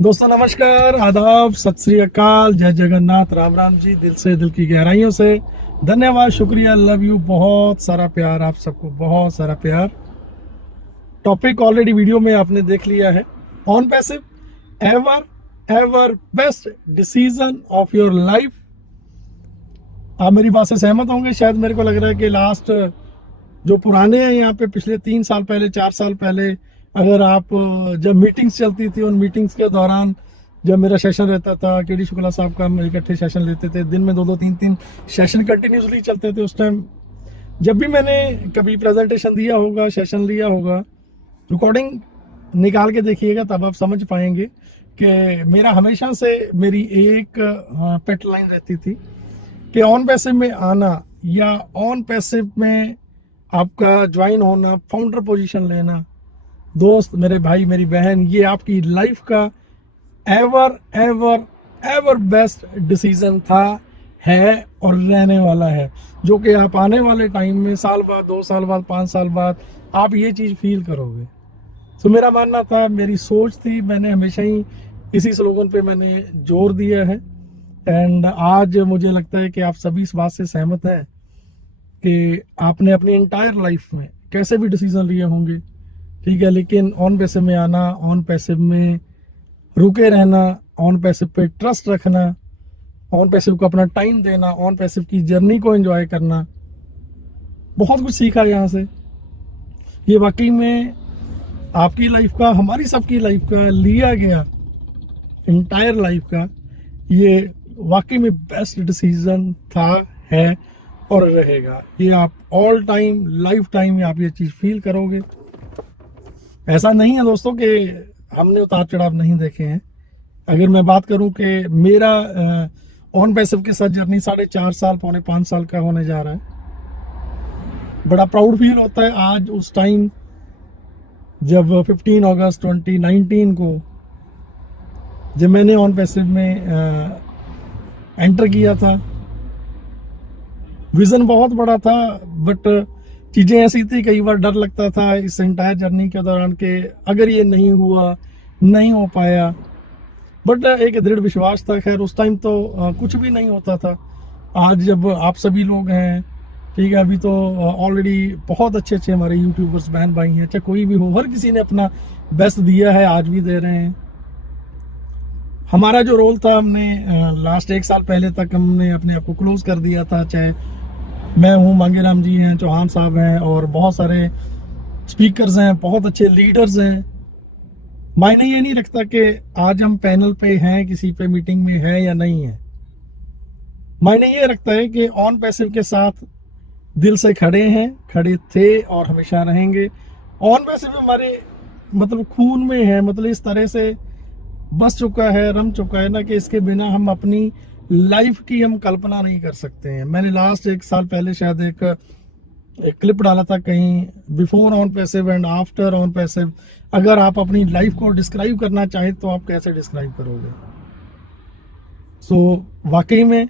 दोस्तों नमस्कार, आदाब, सत श्री अकाल, जय जगन्नाथ, राम राम जी। दिल से, दिल की गहराइयों से धन्यवाद, शुक्रिया, लव यू, बहुत सारा प्यार, आप सबको बहुत सारा प्यार। टॉपिक ऑलरेडी वीडियो में आपने देख लिया है। On passive ever ever best decision of your life. आप मेरी बात से सहमत होंगे। शायद मेरे को लग रहा है कि लास्ट जो पुराने हैं यहाँ पे, पिछले 3 साल पहले, 4 साल पहले, अगर आप जब मीटिंग्स चलती थी, उन मीटिंग्स के दौरान जब मेरा सेशन रहता था, के डी शुक्ला साहब का, हम इकट्ठे सेशन लेते थे, दिन में 2-2 3-3 सेशन कंटिन्यूसली चलते थे। उस टाइम जब भी मैंने कभी प्रेजेंटेशन दिया होगा, सेशन लिया होगा, रिकॉर्डिंग निकाल के देखिएगा, तब आप समझ पाएंगे कि मेरा हमेशा से मेरी एक पेट लाइन रहती थी कि ऑन पैसिव में आना या ऑन पैसिव में आपका ज्वाइन होना, फाउंडर पोजीशन लेना, दोस्त, मेरे भाई, मेरी बहन, ये आपकी लाइफ का ever ever ever best decision था, है और रहने वाला है। जो कि आप आने वाले टाइम में, साल बाद, 2 साल बाद, 5 साल बाद, आप ये चीज़ फील करोगे। तो मेरा मानना था, मेरी सोच थी, मैंने हमेशा ही इसी स्लोगन पे मैंने जोर दिया है। एंड आज मुझे लगता है कि आप सभी इस बात से सहमत हैं कि आपने अपनी इंटायर लाइफ में कैसे भी डिसीजन लिए होंगे, ठीक है, लेकिन ऑन पैसिव में आना, ऑन पैसिव में रुके रहना, ऑन पैसिव पे ट्रस्ट रखना, ऑन पैसिव को अपना टाइम देना, ऑन पैसिव की जर्नी को एंजॉय करना, बहुत कुछ सीखा यहाँ से। ये वाकई में आपकी लाइफ का, हमारी सबकी लाइफ का लिया गया इंटायर लाइफ का ये वाकई में बेस्ट डिसीजन था, है और रहेगा। ये आप ऑल टाइम, लाइफ टाइम आप ये चीज़ फील करोगे। ऐसा नहीं है दोस्तों कि हमने उतार चढ़ाव नहीं देखे हैं। अगर मैं बात करूं कि मेरा ऑन पैसिव के साथ जर्नी 4.5 साल, पौने 5 साल का होने जा रहा है। बड़ा प्राउड फील होता है आज, उस टाइम जब 15 अगस्त 2019 को जब मैंने ऑन पैसिव में एंटर किया था। विजन बहुत बड़ा था, बट चीज़ें ऐसी थी, कई बार डर लगता था इस एंटायर जर्नी के दौरान कि अगर ये नहीं हुआ, नहीं हो पाया, बट एक दृढ़ विश्वास था। खैर उस टाइम तो कुछ भी नहीं होता था। आज जब आप सभी लोग हैं, ठीक है, अभी तो ऑलरेडी बहुत अच्छे अच्छे हमारे यूट्यूबर्स बहन भाई हैं, चाहे कोई भी हो, हर किसी ने अपना बेस्ट दिया है, आज भी दे रहे हैं। हमारा जो रोल था, हमने लास्ट 1 साल पहले तक हमने अपने आप को क्लोज कर दिया था। चाहे मैं हूँ, मांगेराम जी हैं, चौहान साहब हैं, और बहुत सारे स्पीकर्स हैं, बहुत अच्छे लीडर्स हैं। मायने ये नहीं रखता कि आज हम पैनल पे हैं, किसी पे मीटिंग में हैं या नहीं है। मायने ये रखता है कि ऑन पैसिव के साथ दिल से खड़े हैं, खड़े थे और हमेशा रहेंगे। ऑन पैसिव हमारे मतलब खून में है, मतलब इस तरह से बस चुका है, रम चुका है ना, कि इसके बिना हम अपनी लाइफ की हम कल्पना नहीं कर सकते हैं। मैंने लास्ट 1 साल पहले शायद एक क्लिप डाला था कहीं, before on passive and after on passive. अगर आप अपनी लाइफ को डिस्क्राइब करना चाहें तो आप कैसे डिस्क्राइब करोगे? सो वाकई में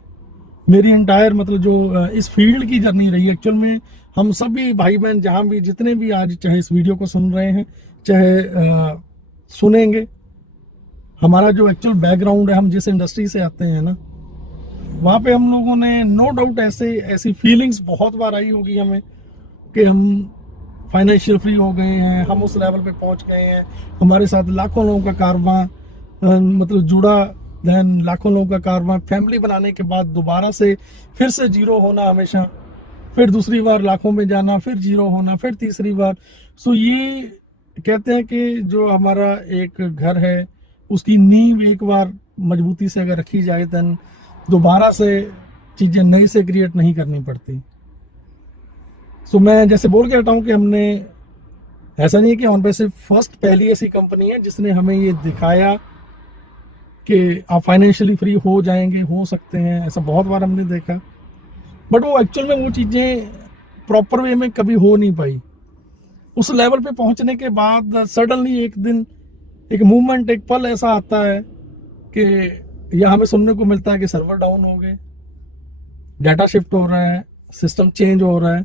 मेरी इंटायर मतलब जो इस फील्ड की जर्नी रही, एक्चुअल में हम सभी भाई बहन जहाँ भी, जितने भी आज चाहे इस वीडियो को सुन रहे हैं, चाहे सुनेंगे, हमारा जो एक्चुअल बैकग्राउंड है, हम जिस इंडस्ट्री से आते हैं ना, वहाँ पे हम लोगों ने नो डाउट ऐसी फीलिंग्स बहुत बार आई होगी हमें कि हम फाइनेंशियल फ्री हो गए हैं, हम उस लेवल पे पहुँच गए हैं, हमारे साथ लाखों लोगों का कारवां मतलब जुड़ा, देन लाखों लोगों का कारवां, फैमिली बनाने के बाद दोबारा से फिर से जीरो होना हमेशा, फिर दूसरी बार लाखों में जाना, फिर जीरो होना, फिर तीसरी बार। सो ये कहते हैं कि जो हमारा एक घर है, उसकी नींव एक बार मजबूती से अगर रखी जाए, देन दोबारा से चीज़ें नई से क्रिएट नहीं करनी पड़ती। सो मैं जैसे बोल के हटा हूँ कि हमने, ऐसा नहीं है कि ऑन पैसिव फर्स्ट पहली ऐसी कंपनी है जिसने हमें ये दिखाया कि आप फाइनेंशियली फ्री हो जाएंगे, हो सकते हैं। ऐसा बहुत बार हमने देखा, बट वो एक्चुअल में वो चीज़ें प्रॉपर वे में कभी हो नहीं पाई। उस लेवल पे पहुंचने के बाद सडनली एक दिन एक मूवमेंट, एक पल ऐसा आता है कि या हमें सुनने को मिलता है कि सर्वर डाउन हो गए, डाटा शिफ्ट हो रहा है, सिस्टम चेंज हो रहा है।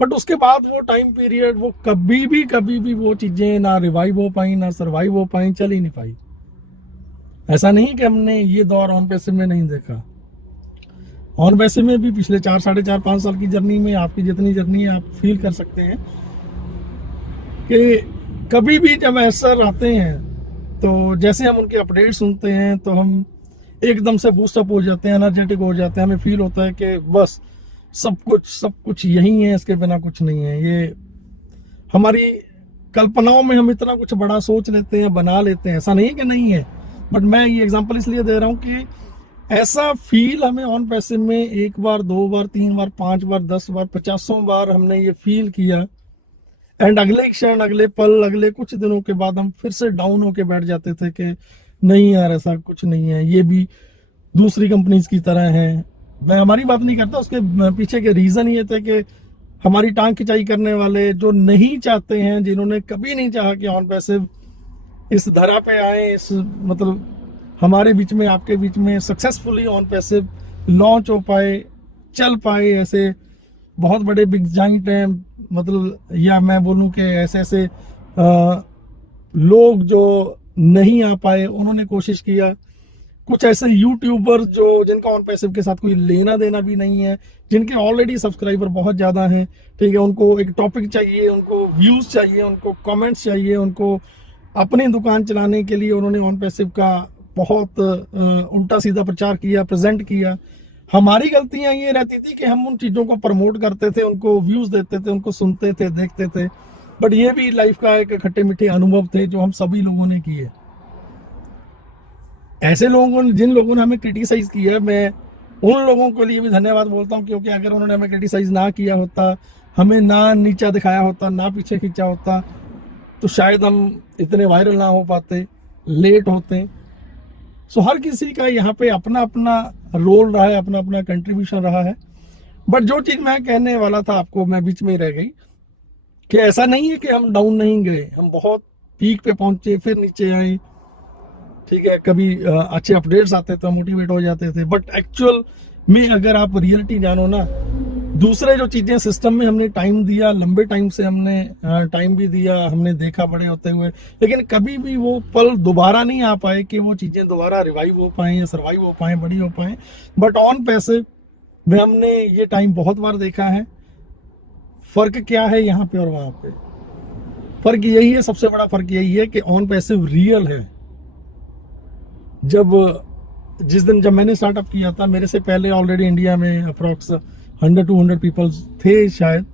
बट उसके बाद वो टाइम पीरियड, वो कभी भी वो चीज़ें ना रिवाइव हो पाई, ना सर्वाइव हो पाई, चल ही नहीं पाई। ऐसा नहीं कि हमने ये दौर ऑन पैसिव में नहीं देखा। ऑन पैसिव में भी पिछले 4, साढ़े 4, 5 साल की जर्नी में आपकी जितनी जर्नी है आप फील कर सकते हैं कि कभी भी जब असर आते हैं तो जैसे हम उनके अपडेट सुनते हैं तो हम एकदम से बूस्टअप हो जाते हैं, एनर्जेटिक हो जाते हैं। हमें फील होता है कि बस सब कुछ यही है, इसके बिना कुछ नहीं है। ये हमारी कल्पनाओं में हम इतना कुछ बड़ा सोच लेते हैं, बना लेते हैं। ऐसा नहीं है कि नहीं है, बट मैं ये एग्जांपल इसलिए दे रहा हूँ कि ऐसा फील हमें ऑन पैसिव में 1 बार, 2 बार, 3 बार, 5 बार, 10 बार, 50 बार हमने ये फील किया। एंड अगले क्षण, अगले पल, अगले कुछ दिनों के बाद हम फिर से डाउन होके बैठ जाते थे कि नहीं यार ऐसा कुछ नहीं है, ये भी दूसरी कंपनीज की तरह है। मैं हमारी बात नहीं करता, उसके पीछे के रीजन ये थे कि हमारी टांग खिंचाई करने वाले जो नहीं चाहते हैं, जिन्होंने कभी नहीं चाहा कि ऑन पैसिव इस धरा पे आए, इस मतलब हमारे बीच में, आपके बीच में सक्सेसफुली ऑन पैसिव लॉन्च हो पाए, चल पाए। ऐसे बहुत बड़े बिग जाइंट हैं, मतलब या मैं बोलूं कि ऐसे ऐसे लोग जो नहीं आ पाए, उन्होंने कोशिश किया। कुछ ऐसे यूट्यूबर जो जिनका ऑन पैसिव के साथ कोई लेना देना भी नहीं है, जिनके ऑलरेडी सब्सक्राइबर बहुत ज़्यादा हैं, ठीक है, उनको एक टॉपिक चाहिए, उनको व्यूज़ चाहिए, उनको कमेंट्स चाहिए, उनको अपनी दुकान चलाने के लिए उन्होंने ऑन पैसिव का बहुत उल्टा सीधा प्रचार किया, प्रेजेंट किया। हमारी गलतियां ये रहती थी कि हम उन चीज़ों को प्रमोट करते थे, उनको व्यूज़ देते थे, उनको सुनते थे, देखते थे। बट ये भी लाइफ का एक खट्टे मीठे अनुभव थे जो हम सभी लोगों ने किए। ऐसे लोगों ने, जिन लोगों ने हमें क्रिटिसाइज किया, मैं उन लोगों के लिए भी धन्यवाद बोलता हूँ, क्योंकि अगर उन्होंने हमें क्रिटिसाइज ना किया होता, हमें ना नीचा दिखाया होता, ना पीछे खींचा होता, तो शायद हम इतने वायरल ना हो पाते, लेट होते। सो हर किसी का यहाँ पे अपना अपना रोल रहा है, अपना अपना कंट्रीब्यूशन रहा है। बट जो चीज़ मैं कहने वाला था आपको, मैं बीच में रह गई कि ऐसा नहीं है कि हम डाउन नहीं गए, हम बहुत पीक पे पहुंचे, फिर नीचे आए, ठीक है। कभी अच्छे अपडेट्स आते थे, मोटिवेट हो जाते थे। बट एक्चुअल में अगर आप रियलिटी जानो ना, दूसरे जो चीज़ें सिस्टम में हमने टाइम दिया, लंबे टाइम से हमने टाइम भी दिया, हमने देखा बड़े होते हुए, लेकिन कभी भी वो पल दोबारा नहीं आ पाए कि वो चीज़ें दोबारा रिवाइव हो पाएँ या सर्वाइव हो पाएँ, बड़ी हो पाएँ। बट ऑन पैसिव में हमने ये टाइम बहुत बार देखा है। फ़र्क क्या है यहाँ पे और वहाँ पे? फ़र्क यही है, सबसे बड़ा फ़र्क यही है कि ऑन पैसिव रियल है। जिस दिन जब मैंने स्टार्टअप किया था, मेरे से पहले ऑलरेडी इंडिया में अप्रॉक्स 100-200 पीपल्स थे शायद,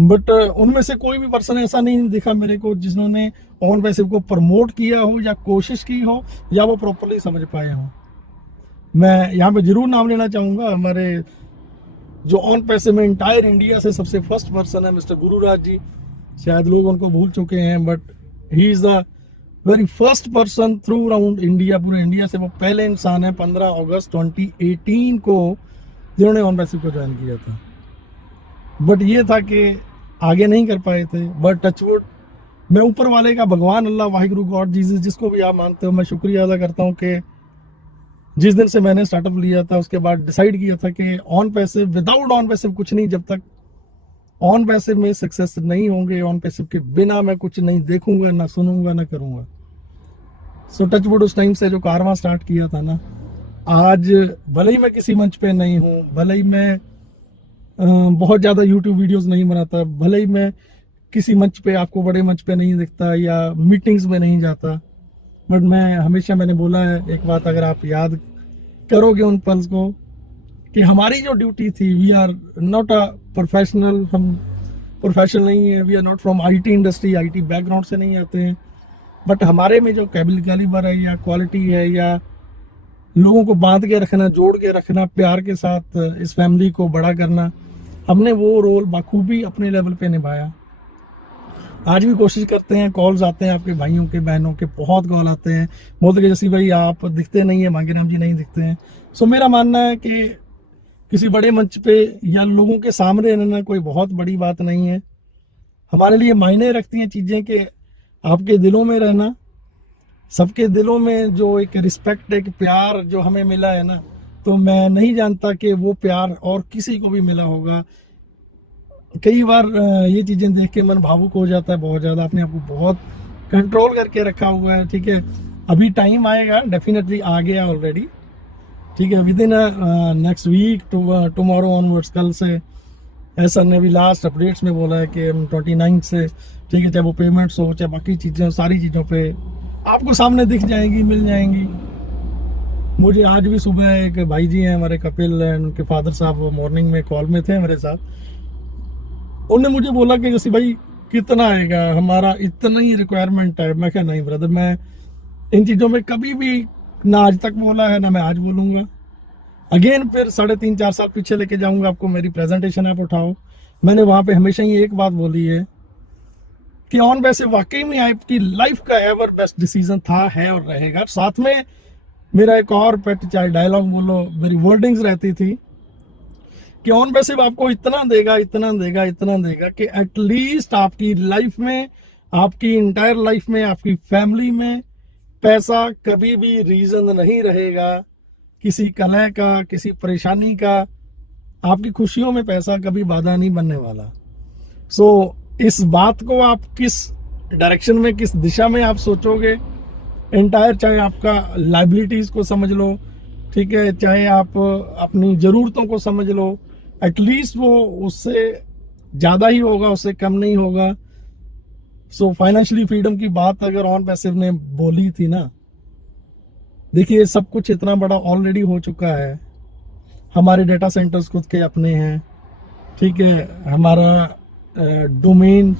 बट उनमें से कोई भी पर्सन ऐसा नहीं दिखा मेरे को जिन्होंने ऑन पैसिव को प्रमोट किया हो या कोशिश की हो या वो प्रॉपरली समझ पाए हो। मैं यहाँ पे जरूर नाम लेना चाहूँगा, हमारे जो ऑन पैसिव में इंटायर इंडिया से सबसे फर्स्ट पर्सन है मिस्टर गुरुराज जी। शायद लोग उनको भूल चुके हैं, but he is the very first person through around India, पूरे इंडिया से वो पहले इंसान है 15 अगस्त 2018 को जिन्होंने ऑन पैसिव को ज्वाइन किया था। बट ये था कि आगे नहीं कर पाए थे। बट टचवुड, मैं ऊपर वाले का, भगवान, अल्लाह, वाहिगुरु, गॉड, जीसस, जिसको भी आप मानते हो, मैं शुक्रिया अदा करता हूँ कि जिस दिन से मैंने स्टार्टअप लिया था उसके बाद डिसाइड किया था कि on passive, without on passive कुछ नहीं। जब तक ऑन पैसिव में सक्सेस नहीं होंगे, ऑन पैसिव के बिना मैं कुछ नहीं देखूंगा, ना सुनूंगा, ना करूंगा। सो टचवुड, उस टाइम से जो कारवां स्टार्ट किया था ना, आज भले ही मैं किसी मंच पे नहीं हूँ, भले ही मैं बहुत ज़्यादा यूट्यूब वीडियोस नहीं बनाता, भले ही मैं किसी मंच पे, आपको बड़े मंच पे नहीं दिखता या मीटिंग्स में नहीं जाता, बट मैं हमेशा, मैंने बोला है एक बात, अगर आप याद करोगे उन पल्स को, कि हमारी जो ड्यूटी थी, we are not a professional, हम प्रोफेशनल नहीं है, we are not from IT industry, IT background से नहीं आते हैं, बट हमारे में जो कैलिबर है या क्वालिटी है या लोगों को बांध के रखना, जोड़ के रखना, प्यार के साथ इस फैमिली को बड़ा करना, हमने वो रोल बखूबी अपने लेवल पे निभाया। आज भी कोशिश करते हैं, कॉल्स आते हैं आपके भाइयों के, बहनों के, बहुत कॉल आते हैं, बोलते कि जैसे भाई आप दिखते नहीं है, मांगेराम जी नहीं दिखते हैं। सो मेरा मानना है कि किसी बड़े मंच पे या लोगों के सामने रहना कोई बहुत बड़ी बात नहीं है। हमारे लिए मायने रखती हैं चीज़ें कि आपके दिलों में रहना, सबके दिलों में जो एक रिस्पेक्ट, एक प्यार जो हमें मिला है ना, तो मैं नहीं जानता कि वो प्यार और किसी को भी मिला होगा। कई बार ये चीज़ें देख के मन भावुक हो जाता है बहुत ज़्यादा, अपने आप को बहुत कंट्रोल करके रखा हुआ है, ठीक है। अभी टाइम आएगा, डेफिनेटली आ गया ऑलरेडी, ठीक है। Within next week tomorrow onwards, कल से सर ने भी लास्ट अपडेट्स में बोला है कि 29 से, ठीक है, चाहे वो पेमेंट्स हो चाहे बाकी चीज़ें, सारी चीज़ों पे आपको सामने दिख जाएंगी, मिल जाएंगी। मुझे आज भी सुबह एक भाई जी हैं हमारे, कपिल, एंड उनके फादर साहब, वो मॉर्निंग में कॉल में थे मेरे साथ। उन्होंने मुझे बोला कि जैसे भाई कितना आएगा, हमारा इतना ही रिक्वायरमेंट है। मैं क्या, नहीं ब्रदर, मैं इन चीज़ों में कभी भी ना आज तक बोला है ना मैं आज बोलूँगा। अगेन फिर 3.5-4 साल पीछे लेके जाऊँगा आपको, मेरी प्रेजेंटेशन आप उठाओ, मैंने वहाँ पे हमेशा ही एक बात बोली है कि ऑन वैसे वाकई में आपकी लाइफ का एवर बेस्ट डिसीजन था, है और रहेगा। साथ में मेरा एक और पेट, चाहे डायलॉग बोलो, मेरी वर्डिंग्स रहती थी कि ऑन वैसे आपको इतना देगा, इतना देगा, इतना देगा कि एटलीस्ट आपकी लाइफ में, आपकी इंटायर लाइफ में, आपकी फैमिली में पैसा कभी भी रीजन नहीं रहेगा किसी कलह का, किसी परेशानी का। आपकी खुशियों में पैसा कभी बाधा नहीं बनने वाला। सो इस बात को आप किस डायरेक्शन में, किस दिशा में आप सोचोगे, एंटायर, चाहे आपका लाइबिलिटीज को समझ लो, ठीक है, चाहे आप अपनी ज़रूरतों को समझ लो, एटलीस्ट वो उससे ज़्यादा ही होगा, उससे कम नहीं होगा। सो फाइनेंशियली फ्रीडम की बात अगर ऑन पैसिव ने बोली थी ना, देखिए सब कुछ इतना बड़ा ऑलरेडी हो चुका है। हमारे डेटा सेंटर्स खुद के अपने हैं, ठीक है, हमारा डोमेन,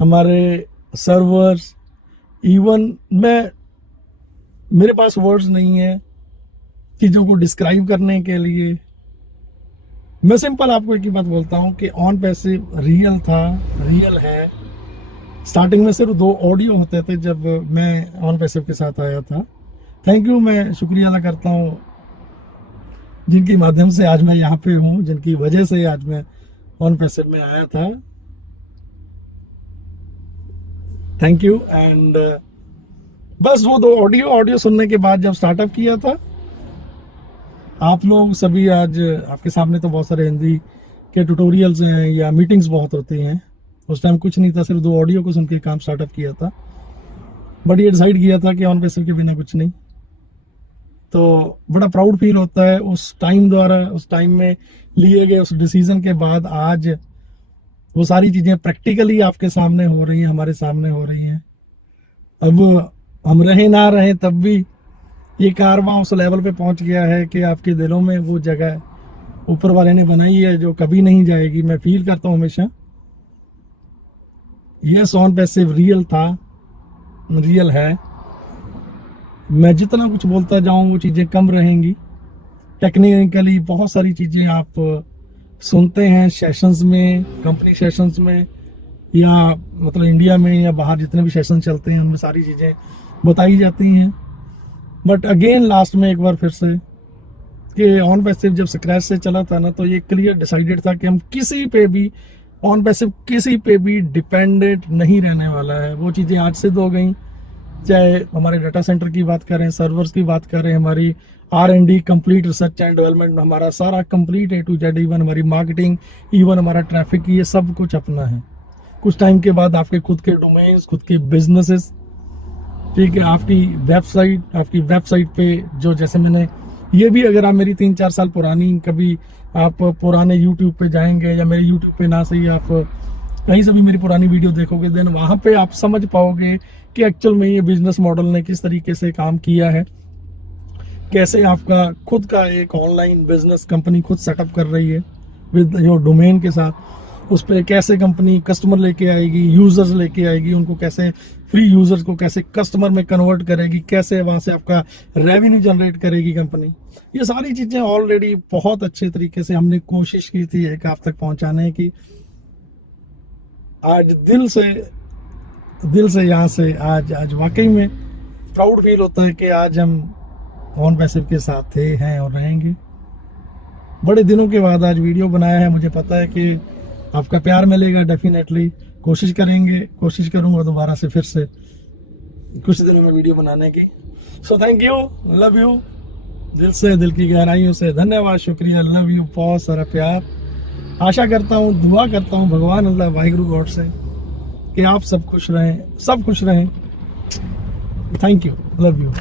हमारे सर्वर्स, इवन मेरे पास वर्ड्स नहीं है चीज़ों को डिस्क्राइब करने के लिए। मैं सिंपल आपको एक ही बात बोलता हूँ कि ऑन पैसिव रियल था, रियल है। स्टार्टिंग में सिर्फ 2 ऑडियो होते थे जब मैं ऑन पैसिव के साथ आया था। थैंक यू, मैं शुक्रिया अदा करता हूँ जिनके माध्यम से आज मैं यहाँ पे हूँ, जिनकी वजह से आज मैं ऑन पैसिव में आया था। Thank you. एंड बस वो 2 ऑडियो सुनने के बाद जब स्टार्टअप किया था, आप लोग सभी आज आपके सामने तो बहुत सारे हिंदी के ट्यूटोरियल्स हैं या मीटिंग्स बहुत होती हैं। उस टाइम कुछ नहीं था, सिर्फ 2 ऑडियो को सुन के काम स्टार्टअप किया था। बट ये डिसाइड किया था कि ऑन पैसिव के बिना कुछ नहीं। तो बड़ा प्राउड फील होता है उस टाइम द्वारा, उस टाइम में लिए गए उस डिसीजन के बाद आज वो सारी चीज़ें प्रैक्टिकली आपके सामने हो रही हैं, हमारे सामने हो रही हैं। अब हम रहे ना रहे तब भी ये कारवां उस लेवल पे पहुंच गया है कि आपके दिलों में वो जगह ऊपर वाले ने बनाई है जो कभी नहीं जाएगी। मैं फील करता हूँ हमेशा, यस ऑन पैसिव रियल था, रियल है। मैं जितना कुछ बोलता जाऊँ वो चीज़ें कम रहेंगी। टेक्निकली बहुत सारी चीज़ें आप सुनते हैं सेशंस में, कंपनी सेशंस में, या मतलब इंडिया में या बाहर जितने भी सेशन चलते हैं उनमें सारी चीज़ें बताई जाती हैं। बट अगेन लास्ट में एक बार फिर से कि ऑन पैसिव जब स्क्रैच से चला था ना, तो ये क्लियर डिसाइडेड था कि हम किसी पे भी, ऑन पैसिव किसी पे भी डिपेंडेंट नहीं रहने वाला है। वो चीज़ें आज सिद्ध हो गई, चाहे हमारे डाटा सेंटर की बात करें, सर्वर्स की बात करें, हमारी R&D complete, research and development, हमारा सारा complete A to Z, even हमारी मार्केटिंग, इवन हमारा ट्रैफिक, ये सब कुछ अपना है। कुछ टाइम के बाद आपके खुद के डोमेन्स, खुद के बिजनेसेस, ठीक है, आपकी वेबसाइट पे जो, जैसे मैंने ये भी, अगर आप मेरी 3-4 साल पुरानी, कभी आप पुराने YouTube पे जाएंगे या मेरे YouTube पे ना सही आप कहीं से भी मेरी पुरानी वीडियो देखोगे, देन वहाँ पे आप समझ पाओगे कि एक्चुअल में ये बिजनेस मॉडल ने किस तरीके से काम किया है, कैसे आपका खुद का एक ऑनलाइन बिजनेस कंपनी खुद सेटअप कर रही है विद योर डोमेन के साथ। उस पर कैसे कंपनी कस्टमर लेके आएगी, यूजर्स लेके आएगी, उनको कैसे, फ्री यूजर्स को कैसे कस्टमर में कन्वर्ट करेगी, कैसे वहाँ से आपका रेवेन्यू जनरेट करेगी कंपनी। ये सारी चीज़ें ऑलरेडी बहुत अच्छे तरीके से हमने कोशिश की थी एक आप तक पहुँचाने की। आज दिल से यहाँ से आज वाकई में प्राउड फील होता है कि आज हम ऑन पैसिव के साथ थे, हैं और रहेंगे। बड़े दिनों के बाद आज वीडियो बनाया है, मुझे पता है कि आपका प्यार मिलेगा। डेफिनेटली कोशिश करूंगा दोबारा से फिर से कुछ दिनों में वीडियो बनाने की। So thank you, love you, दिल से, दिल की गहराइयों से धन्यवाद, शुक्रिया, लव यू, बहुत सारा प्यार। आशा करता हूँ, दुआ करता हूँ भगवान अल्लाह, वाहिगुरु गॉड से कि आप सब खुश रहें, सब खुश रहें। Thank you, love you.